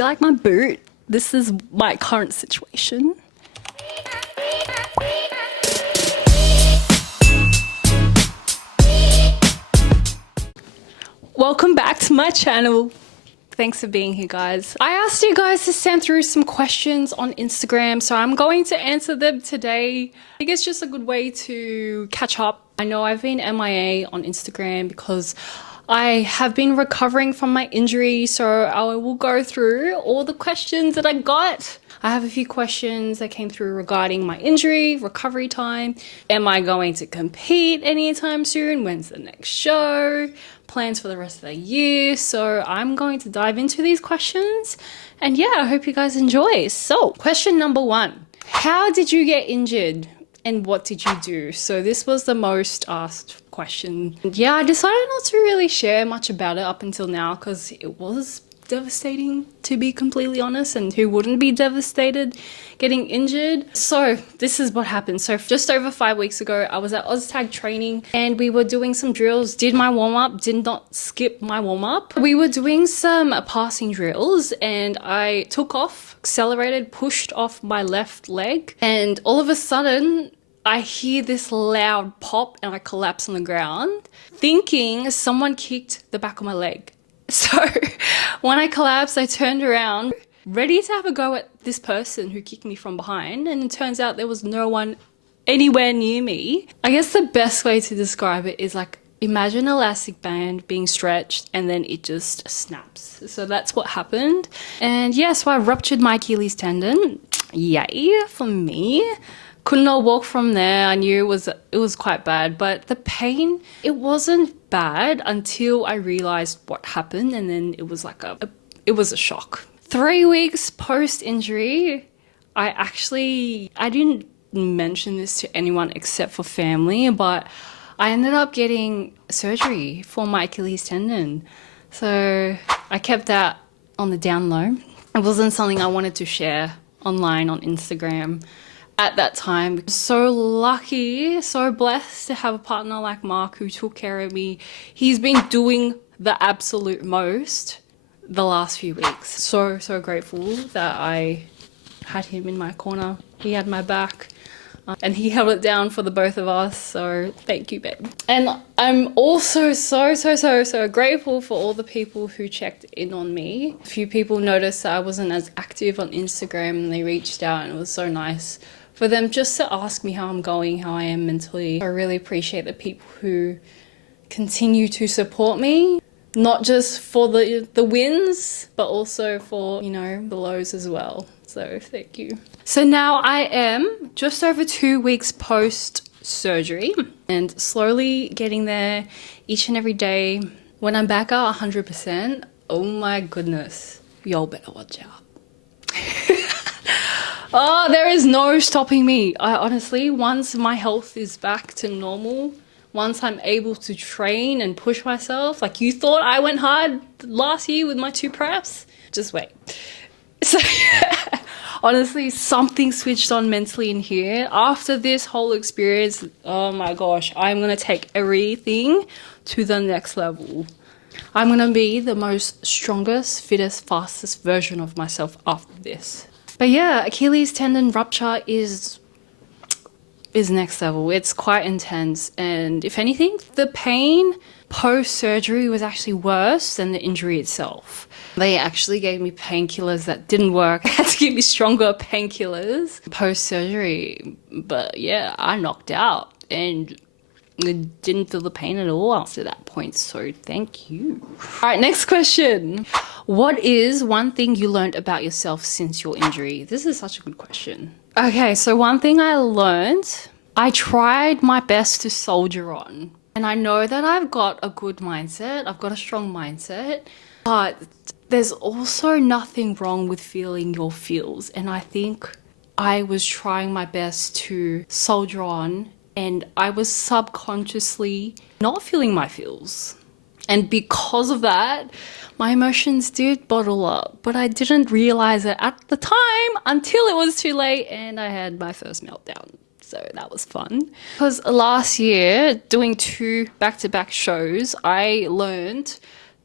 Do you like my boot? This is my current situation. Welcome back to my channel. Thanks for being here, guys. I asked you guys to send through some questions on Instagram, so I'm going to answer them today. I think it's just a good way to catch up. I know I've been MIA on Instagram because I have been recovering from my injury, so I will go through all the questions that I got. I have a few questions that came through regarding my injury, recovery time. Am I going to compete anytime soon? When's the next show? Plans for the rest of the year. So I'm going to dive into these questions. And yeah, I hope you guys enjoy. So question number 1, how did you get injured? And what did you do? So this was the most asked question. Yeah, I decided not to really share much about it up until now because it was devastating, to be completely honest, and who wouldn't be devastated getting injured? So this is what happened. So just over 5 weeks ago, I was at OzTag training and we were doing some drills, did my warm-up, did not skip my warm-up. We were doing some passing drills and I took off, accelerated, pushed off my left leg, and all of a sudden I hear this loud pop and I collapse on the ground, thinking someone kicked the back of my leg. So when I collapsed, I turned around, ready to have a go at this person who kicked me from behind, and it turns out there was no one anywhere near me. I guess the best way to describe it is like, imagine an elastic band being stretched and then it just snaps. So that's what happened. And yeah, so I ruptured my Achilles tendon. Yay for me. Could not walk from there. I knew it was quite bad, but the pain, it wasn't bad until I realized what happened, and then it was like it was a shock. 3 weeks post injury, I didn't mention this to anyone except for family, but I ended up getting surgery for my Achilles tendon. So I kept that on the down low. It wasn't something I wanted to share online on Instagram at that time. So lucky, so blessed to have a partner like Mark who took care of me. He's been doing the absolute most the last few weeks. So grateful that I had him in my corner. He had my back and he held it down for the both of us. So thank you, babe. And I'm also so grateful for all the people who checked in on me. A few people noticed that I wasn't as active on Instagram and they reached out, and it was so nice for them just to ask me how I'm going, how I am mentally. I really appreciate the people who continue to support me, not just for the wins, but also for, you know, the lows as well. So thank you. So now I am just over 2 weeks post surgery and slowly getting there each and every day. When I'm back at 100%, oh my goodness, y'all better watch out. Oh, there is no stopping me. I honestly, once my health is back to normal, once I'm able to train and push myself, like you thought I went hard last year with my 2 preps, just wait. So yeah, honestly, something switched on mentally in here. After this whole experience, oh my gosh, I'm gonna take everything to the next level. I'm gonna be the most strongest, fittest, fastest version of myself after this. But yeah, Achilles tendon rupture is next level. It's quite intense, and if anything, the pain post-surgery was actually worse than the injury itself. They actually gave me painkillers that didn't work. They had to give me stronger painkillers post-surgery. But yeah, I knocked out and didn't feel the pain at all after that point, so thank you. All right, next question. What is one thing you learned about yourself since your injury? This is such a good question. Okay, so one thing I learned, I tried my best to soldier on. And I know that I've got a good mindset, I've got a strong mindset, but there's also nothing wrong with feeling your feels. And I think I was trying my best to soldier on, and I was subconsciously not feeling my feels. And because of that, my emotions did bottle up, but I didn't realize it at the time until it was too late and I had my first meltdown. So that was fun. Because last year, doing 2 back-to-back shows, I learned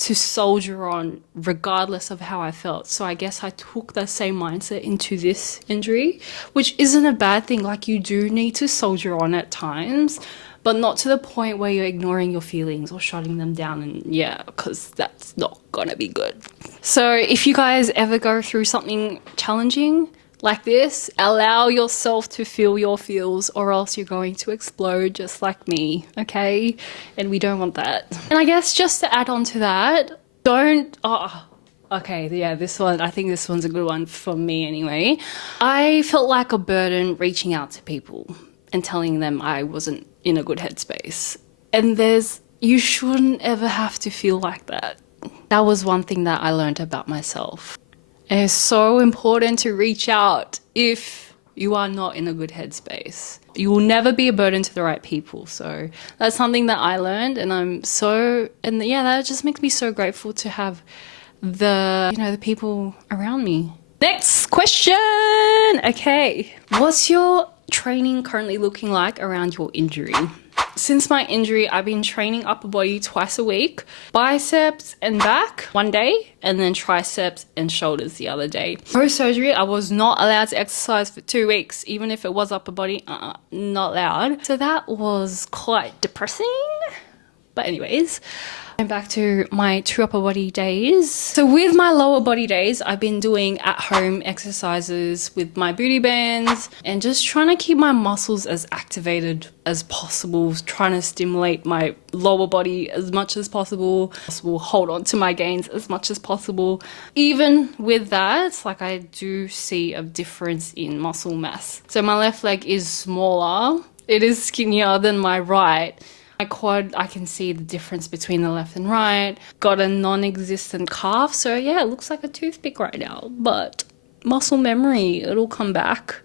to soldier on regardless of how I felt. So I guess I took that same mindset into this injury, which isn't a bad thing. Like, you do need to soldier on at times, but not to the point where you're ignoring your feelings or shutting them down. And yeah, because that's not gonna be good. So if you guys ever go through something challenging like this, allow yourself to feel your feels, or else you're going to explode just like me, okay? And we don't want that. And I guess just to add on to that, okay, yeah, I think this one's a good one for me anyway. I felt like a burden reaching out to people and telling them I wasn't in a good headspace. And you shouldn't ever have to feel like that. That was one thing that I learned about myself. It's so important to reach out if you are not in a good headspace. You will never be a burden to the right people. So that's something that I learned, and that just makes me so grateful to have the people around me. Next question. Okay. What's your training currently looking like around your injury? Since my injury, I've been training upper body twice a week, biceps and back one day, and then triceps and shoulders the other day. Post-surgery, I was not allowed to exercise for 2 weeks, even if it was upper body, not allowed. So that was quite depressing. But anyways, I'm back to my 2 upper body days. So with my lower body days, I've been doing at-home exercises with my booty bands and just trying to keep my muscles as activated as possible, trying to stimulate my lower body as much as possible, hold on to my gains as much as possible. Even with that, like, I do see a difference in muscle mass. So my left leg is smaller. It is skinnier than my right. My quad, I can see the difference between the left and right. Got a non-existent calf, so yeah, it looks like a toothpick right now. But muscle memory, it'll come back,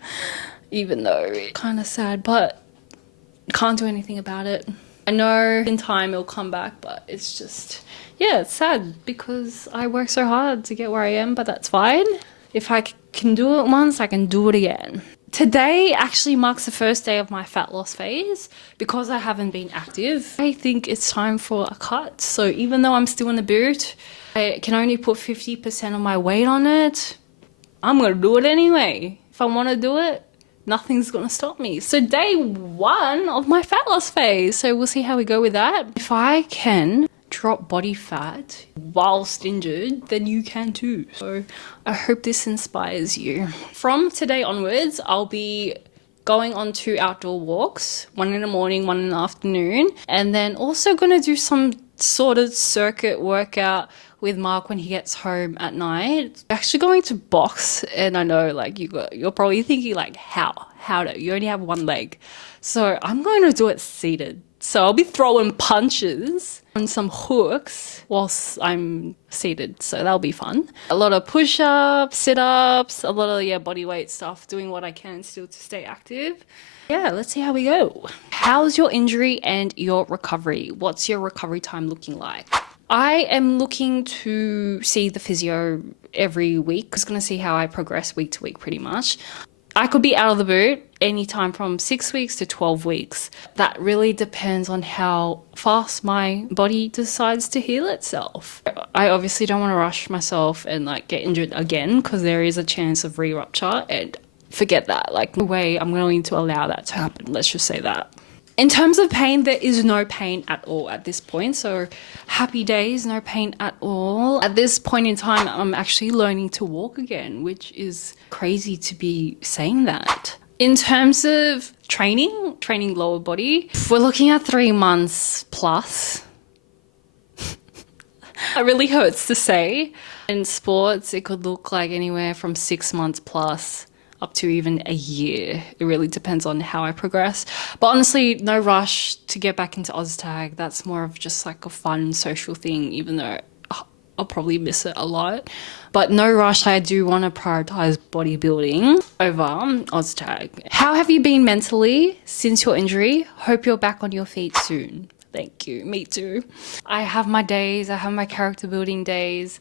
even though it's kind of sad, but can't do anything about it. I know in time it'll come back, but it's just, yeah, it's sad because I work so hard to get where I am, but that's fine. If I can do it once, I can do it again. Today actually marks the first day of my fat loss phase. Because I haven't been active, I think it's time for a cut. So even though I'm still in the boot, I can only put 50% of my weight on it. I'm gonna do it anyway. If I wanna do it, nothing's gonna stop me. So day 1 of my fat loss phase. So we'll see how we go with that. If I can drop body fat whilst injured, then you can too. So I hope this inspires you. From today onwards, I'll be going on 2 outdoor walks, 1 in the morning, 1 in the afternoon, and then also gonna do some sort of circuit workout with Mark when he gets home at night. Actually going to box, and I know like you're probably thinking like, how do you only have 1 leg? So I'm going to do it seated. So I'll be throwing punches on some hooks whilst I'm seated. So that'll be fun. A lot of push-ups, sit-ups, a lot of body weight stuff, doing what I can still to stay active. Yeah, let's see how we go. How's your injury and your recovery? What's your recovery time looking like? I am looking to see the physio every week. I'm just going to see how I progress week to week pretty much. I could be out of the boot anytime from 6 weeks to 12 weeks. That really depends on how fast my body decides to heal itself. I obviously don't want to rush myself and like get injured again, because there is a chance of re-rupture, and forget that. Like, no way I'm going to allow that to happen. Let's just say that. In terms of pain, there is no pain at all at this point. So happy days, no pain at all. At this point in time, I'm actually learning to walk again, which is crazy to be saying that. In terms of training lower body, we're looking at 3 months plus. It really hurts to say. In sports, it could look like anywhere from 6 months plus up to even a year. It really depends on how I progress. But honestly, no rush to get back into OzTag. That's more of just like a fun social thing, even though I'll probably miss it a lot. But no rush. I do want to prioritize bodybuilding over OzTag. How have you been mentally since your injury? Hope you're back on your feet soon. Thank you. Me too. I have my days. I have my character building days.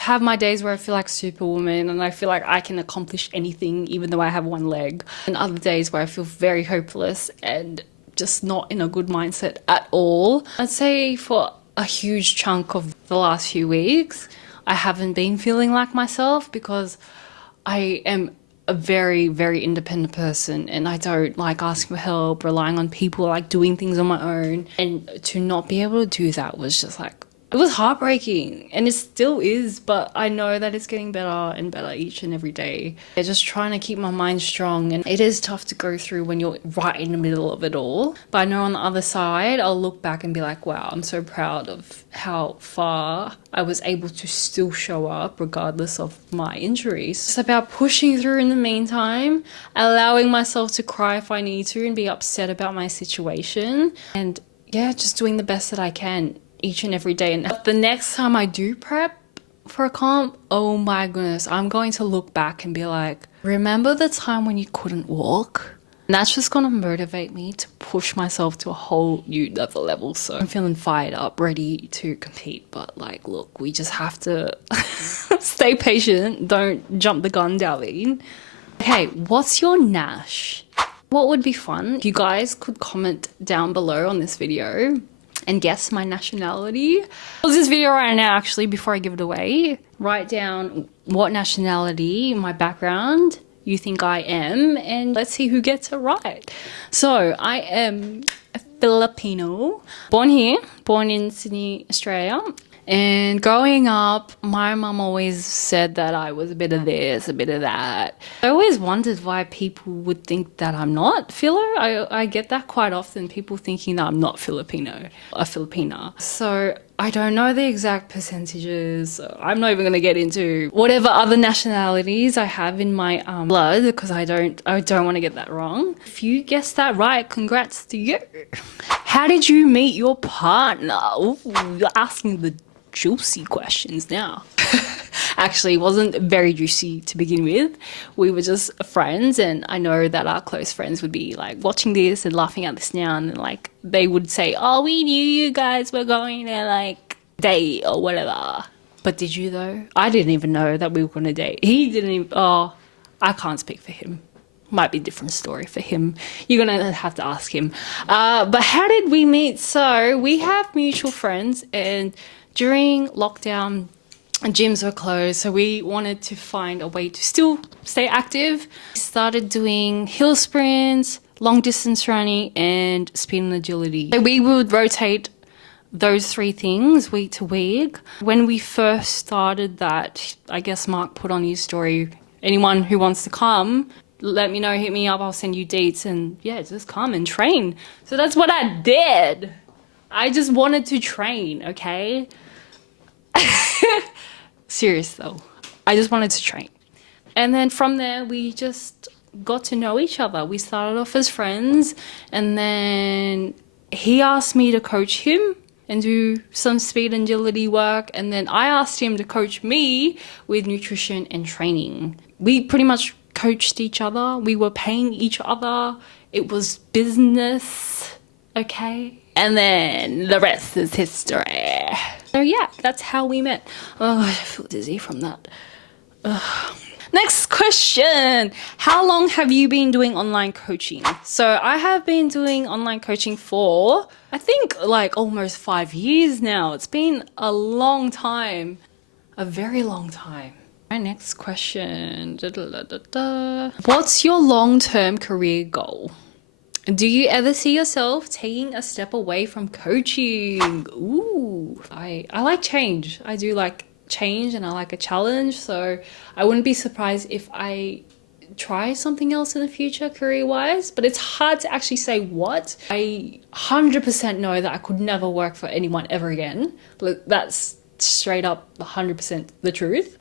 Have my days where I feel like Superwoman and I feel like I can accomplish anything even though I have 1 leg. And other days where I feel very hopeless and just not in a good mindset at all. I'd say for a huge chunk of the last few weeks, I haven't been feeling like myself because I am a very, very independent person and I don't like asking for help, relying on people, like doing things on my own. And to not be able to do that was just like, it was heartbreaking, and it still is, but I know that it's getting better and better each and every day. I'm just trying to keep my mind strong, and it is tough to go through when you're right in the middle of it all. But I know on the other side, I'll look back and be like, wow, I'm so proud of how far I was able to still show up regardless of my injuries. It's about pushing through in the meantime, allowing myself to cry if I need to and be upset about my situation, and yeah, just doing the best that I can each and every day. And the next time I do prep for a comp, oh my goodness, I'm going to look back and be like, remember the time when you couldn't walk? And that's just gonna motivate me to push myself to a whole new level. So I'm feeling fired up, ready to compete. But like, look, we just have to stay patient. Don't jump the gun, Darlene. Okay, what's your Nash? What would be fun if you guys could comment down below on this video and guess my nationality. Pause this video right now, actually, before I give it away. Write down what nationality, my background, you think I am, and let's see who gets it right. So I am a Filipino, born here, born in Sydney, Australia. And growing up, my mum always said that I was a bit of this, a bit of that. I always wondered why people would think that I'm not Filo. I get that quite often, people thinking that I'm not Filipino, a Filipina. So I don't know the exact percentages. I'm not even going to get into whatever other nationalities I have in my blood, because I don't want to get that wrong. If you guessed that right, congrats to you. How did you meet your partner? Ooh, you're asking the juicy questions now. Actually, it wasn't very juicy to begin with. We were just friends, and I know that our close friends would be like watching this and laughing at this now, and like they would say, oh, we knew you guys were going to like date or whatever. But did you though? I didn't even know that we were going to date. He didn't even, oh, I can't speak for him. Might be a different story for him. You're gonna have to ask him. But how did we meet? So we have mutual friends, and during lockdown, gyms were closed, so we wanted to find a way to still stay active. We started doing hill sprints, long distance running, and speed and agility. So we would rotate those three things week to week. When we first started that, I guess Mark put on his story, anyone who wants to come, let me know, hit me up, I'll send you dates, and yeah, just come and train. So that's what I did. I just wanted to train, okay? Serious though, I just wanted to train. And then from there, we just got to know each other. We started off as friends, and then he asked me to coach him and do some speed and agility work, and then I asked him to coach me with nutrition and training. We pretty much coached each other. We were paying each other. It was business, okay? And then the rest is history. So yeah, that's how we met. Oh, I feel dizzy from that. Ugh. Next question. How long have you been doing online coaching? So I have been doing online coaching for, I think, like almost 5 years now. It's been a long time, a very long time. My next question. What's your long-term career goal? Do you ever see yourself taking a step away from coaching? Ooh, I like change. I do like change, and I like a challenge. So I wouldn't be surprised if I try something else in the future career-wise, but it's hard to actually say what. I 100% know that I could never work for anyone ever again. That's straight up 100% the truth.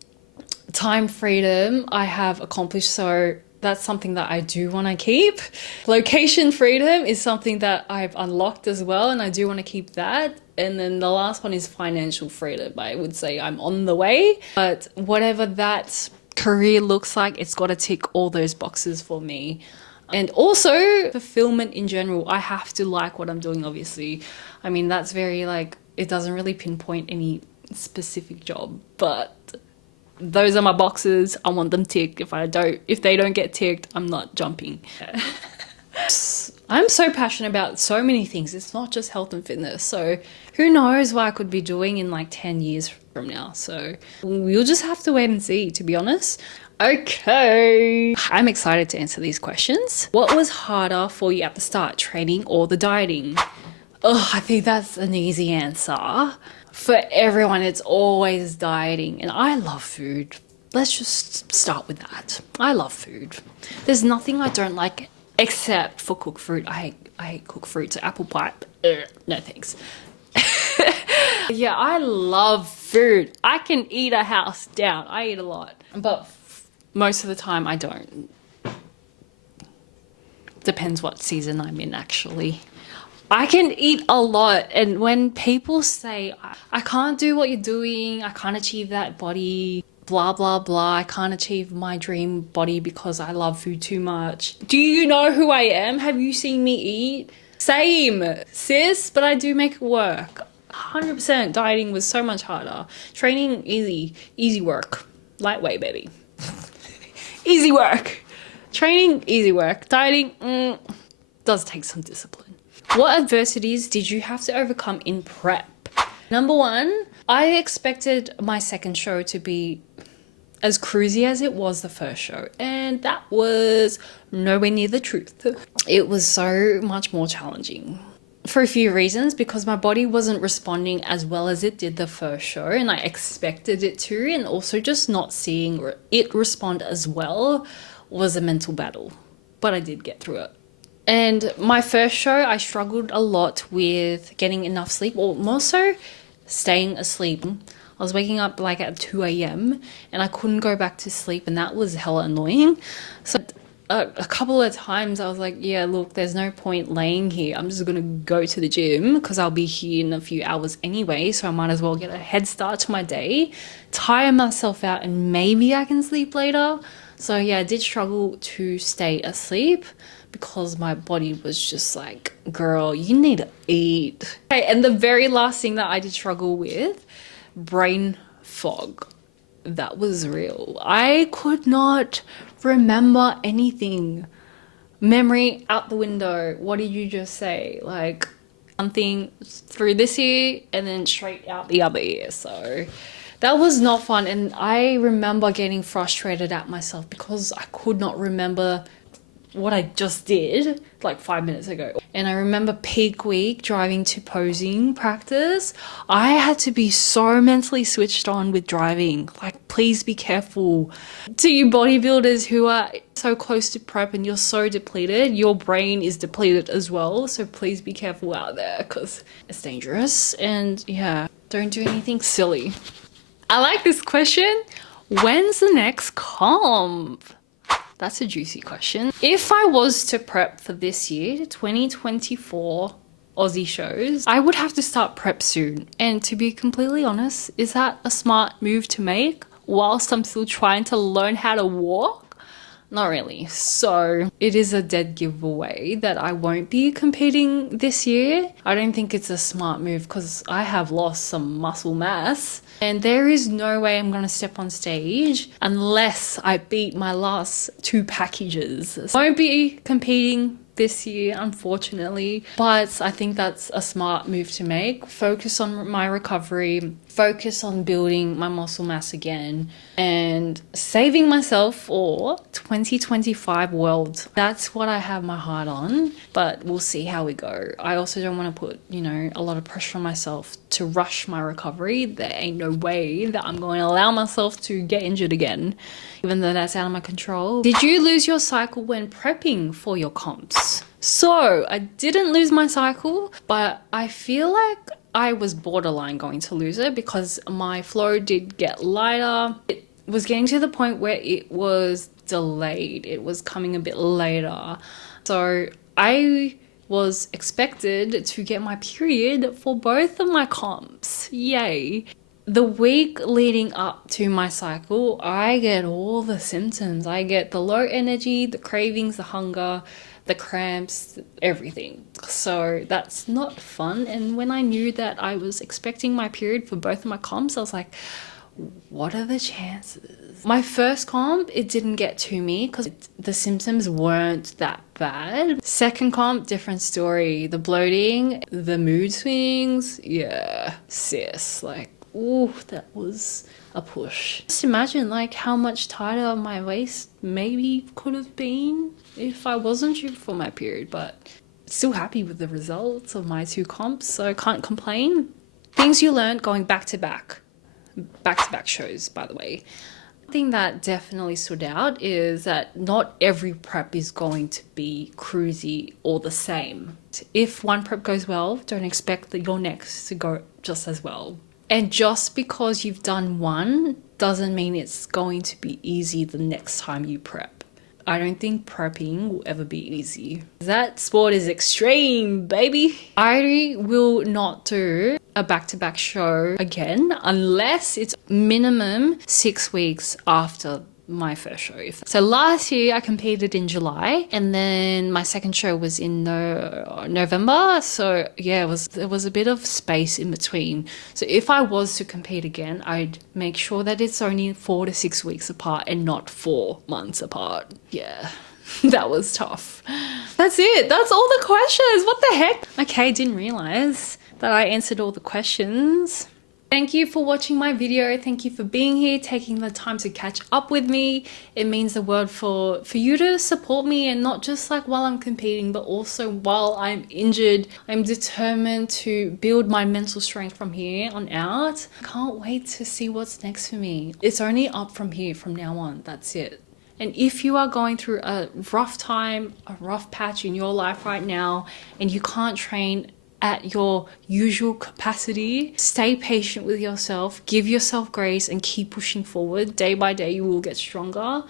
Time freedom I have accomplished, so that's something that I do want to keep. Location freedom is something that I've unlocked as well, and I do want to keep that. And then the last one is financial freedom. I would say I'm on the way, but whatever that career looks like, it's got to tick all those boxes for me. And also fulfillment in general. I have to like what I'm doing, obviously. I mean, that's very like, it doesn't really pinpoint any specific job, but those are my boxes. I want them ticked. If they don't get ticked, I'm not jumping. I'm so passionate about so many things. It's not just health and fitness. So who knows what I could be doing in like 10 years from now. So we'll just have to wait and see, to be honest. Okay. I'm excited to answer these questions. What was harder for you at the start, training or the dieting? Oh, I think that's an easy answer. For everyone, it's always dieting. And I love food. Let's just start with that. I love food. There's nothing I don't like except for cooked fruit. I hate cooked fruit, so apple pie. No thanks. Yeah, I love food. I can eat a house down. I eat a lot. But most of the time I don't. Depends what season I'm in, actually. I can eat a lot, and when people say, I can't do what you're doing, I can't achieve that body, blah, blah, blah, I can't achieve my dream body because I love food too much. Do you know who I am? Have you seen me eat? Same, sis, but I do make it work. 100% dieting was so much harder. Training, easy work. Lightweight, baby. Easy work. Training, easy work. Dieting, does take some discipline. What adversities did you have to overcome in prep? Number one, I expected my second show to be as cruisy as it was the first show, and that was nowhere near the truth. It was so much more challenging for a few reasons, because my body wasn't responding as well as it did the first show, and I expected it to, and also just not seeing it respond as well was a mental battle, but I did get through it. And my first show, I struggled a lot with getting enough sleep, or more so staying asleep. I was waking up like at 2 a.m. and I couldn't go back to sleep, and that was hella annoying. So a couple of times I was like, yeah, look, there's no point laying here. I'm just going to go to the gym because I'll be here in a few hours anyway. So I might as well get a head start to my day, tire myself out, and maybe I can sleep later. So yeah, I did struggle to stay asleep because my body was just like, girl, you need to eat. Okay, and the very last thing that I did struggle with, brain fog. That was real. I could not remember anything. Memory out the window. What did you just say? Like something through this ear and then straight out the other ear. So that was not fun. And I remember getting frustrated at myself because I could not remember what I just did like 5 minutes ago. And I remember peak week driving to posing practice. I had to be so mentally switched on with driving. Like, please be careful. To you bodybuilders who are so close to prep and you're so depleted, your brain is depleted as well. So please be careful out there because it's dangerous. And yeah, don't do anything silly. I like this question. When's the next comp? That's a juicy question. If I was to prep for this year, 2024 Aussie shows, I would have to start prep soon. And to be completely honest, is that a smart move to make whilst I'm still trying to learn how to walk? Not really. So it is a dead giveaway that I won't be competing this year. I don't think it's a smart move because I have lost some muscle mass and there is no way I'm going to step on stage unless I beat my last 2 packages. So I won't be competing this year, unfortunately, but I think that's a smart move to make. Focus on my recovery, focus on building my muscle mass again, and saving myself for 2025 Worlds. That's what I have my heart on, but we'll see how we go. I also don't want to put, a lot of pressure on myself to rush my recovery. There ain't no way that I'm going to allow myself to get injured again, even though that's out of my control. Did you lose your cycle when prepping for your comps? So I didn't lose my cycle, but I feel like I was borderline going to lose it because my flow did get lighter. It was getting to the point where it was delayed. It was coming a bit later. So I was expected to get my period for both of my comps. Yay. The week leading up to my cycle, I get all the symptoms. I get the low energy, the cravings, the hunger, the cramps, everything. So that's not fun. And when I knew that I was expecting my period for both of my comps, I was like, what are the chances My first comp, it didn't get to me because the symptoms weren't that bad. Second comp, different story. The bloating, the mood swings, yeah, sis, like, ooh, that was a push. Just imagine like how much tighter my waist maybe could have been if I wasn't due for my period, but still happy with the results of my 2 comps, so can't complain. Things you learned going back to back shows, by the way. One thing that definitely stood out is that not every prep is going to be cruisy or the same. If one prep goes well, don't expect that your next to go just as well. And just because you've done one doesn't mean it's going to be easy the next time you prep. I don't think prepping will ever be easy. That sport is extreme, baby. I will not do a back-to-back show again unless it's minimum 6 weeks after my first show. So last year I competed in July, and then my second show was in November. So yeah, there was a bit of space in between. So if I was to compete again, I'd make sure that it's only 4 to 6 weeks apart and not 4 months apart. Yeah. That was tough. That's it. That's all the questions. What the heck? Okay, didn't realize that I answered all the questions. Thank you for watching my video. Thank you for being here, taking the time to catch up with me. It means the world for you to support me, and not just like while I'm competing, but also while I'm injured. I'm determined to build my mental strength from here on out. I can't wait to see what's next for me. It's only up from here from now on. That's it. And if you are going through a rough time, a rough patch in your life right now, and you can't train at your usual capacity, stay patient with yourself, give yourself grace, and keep pushing forward. Day by day, you will get stronger.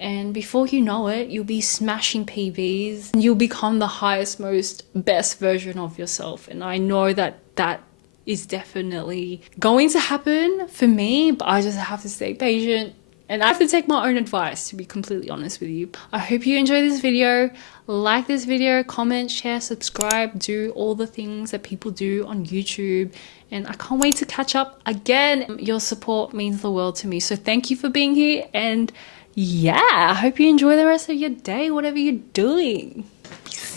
And before you know it, you'll be smashing PBs, and you'll become the highest, most best version of yourself. And I know that that is definitely going to happen for me, but I just have to stay patient. And I have to take my own advice, to be completely honest with you. I hope you enjoy this video. Like this video, comment, share, subscribe, do all the things that people do on YouTube. And I can't wait to catch up again. Your support means the world to me. So thank you for being here. And yeah, I hope you enjoy the rest of your day, whatever you're doing. Peace.